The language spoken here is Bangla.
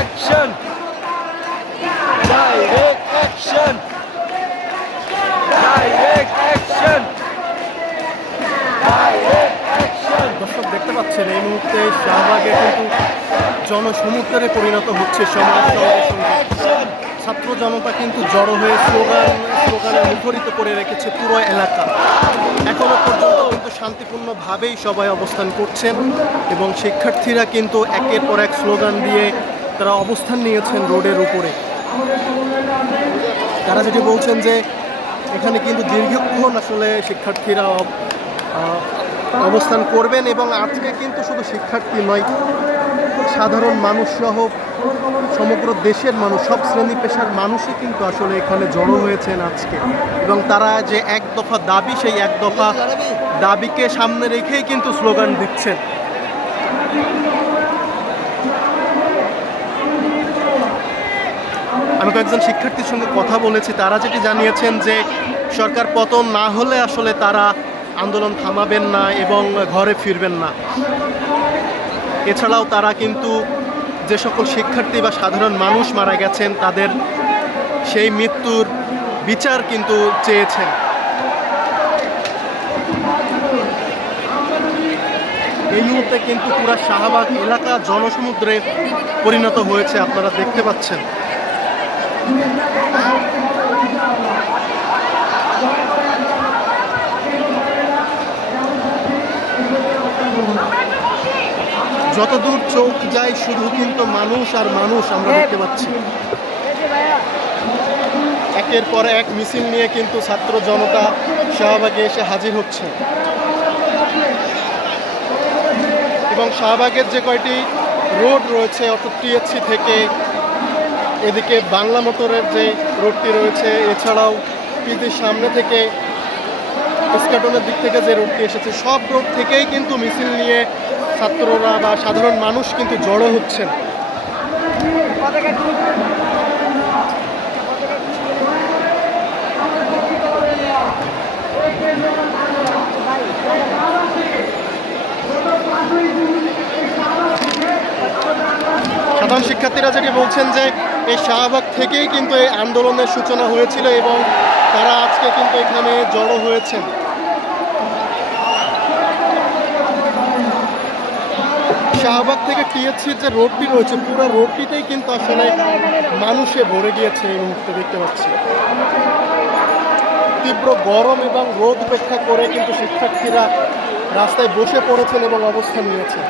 action! Direct action! Direct action! Direct action! দর্শক দেখতে পাচ্ছেন এই মুহূর্তে শাহবাগে কিন্তু জনসমুদ্রে পরিণত হচ্ছে সমাজ সঙ্গে Action! ছাত্র জনতা কিন্তু জড়ো হয়ে স্লোগানে মুখরিত করে রেখেছে পুরো এলাকা। এখনো পর্যন্ত কিন্তু শান্তিপূর্ণভাবেই সবাই অবস্থান করছেন এবং শিক্ষার্থীরা কিন্তু একের পর এক স্লোগান দিয়ে তারা অবস্থান নিয়েছেন রোডের উপরে। তারা যেটি বলছেন যে এখানে কিন্তু দীর্ঘক্ষণ আসলে শিক্ষার্থীরা অবস্থান করবেন এবং আজকে কিন্তু শুধু শিক্ষার্থী নয়, সাধারণ মানুষ সহ সমগ্র দেশের মানুষ, সব শ্রেণী পেশার মানুষই কিন্তু আসলে এখানে জড়ো হয়েছেন আজকে এবং তারা যে এক দফা দাবি, সেই এক দফা দাবিকে সামনে রেখেই কিন্তু স্লোগান দিচ্ছেন। আমি কয়েকজন শিক্ষার্থীর সঙ্গে কথা বলেছি, তারা যেটি জানিয়েছেন যে সরকার পতন না হলে আসলে তারা আন্দোলন থামাবেন না এবং ঘরে ফিরবেন না। এছাড়াও তারা কিন্তু যে সকল শিক্ষার্থী বা সাধারণ মানুষ মারা গেছেন তাদের সেই মৃত্যুর বিচার কিন্তু চেয়েছেন। এই মুহূর্তে কিন্তু পুরা শাহবাগ এলাকা জনসমুদ্রে পরিণত হয়েছে, আপনারা দেখতে পাচ্ছেন। যতদূর চোখ যায় শুধু কিন্তু মানুষ আর মানুষ আমরা দেখতে পাচ্ছি। একের পর এক মিছিল নিয়ে কিন্তু ছাত্র জনতা শাহবাগে এসে হাজির হচ্ছে এবং শাহবাগের যে কয়টি রোড রয়েছে অর্থাৎ টিএসসি থেকে এদিকে বাংলা মোটরের যে রোডটি রয়েছে, এছাড়াও পিজির সামনে থেকে ইস্কাটনের দিক থেকে যে রোডটি এসেছে, সব রোড থেকেই কিন্তু মিছিল নিয়ে ছাত্ররা বা সাধারণ মানুষ কিন্তু জড়ো হচ্ছেন। সাধারণ শিক্ষার্থীরা যেটি বলছেন যে এই শাহবাগ থেকেই কিন্তু এই আন্দোলনের সূচনা হয়েছিল এবং তারা আজকে কিন্তু এখানে জড়ো হয়েছেন। শাহবাগ থেকে টিএসসির যে রোডটি রয়েছে পুরো রোডটিতেই কিন্তু আসলে মানুষে ভরে গিয়েছে এই মুহূর্তে দেখতে পাচ্ছি। তীব্র গরম এবং রোদ উপেক্ষা করে কিন্তু শিক্ষার্থীরা রাস্তায় বসে পড়েছেন এবং অবস্থান নিয়েছেন।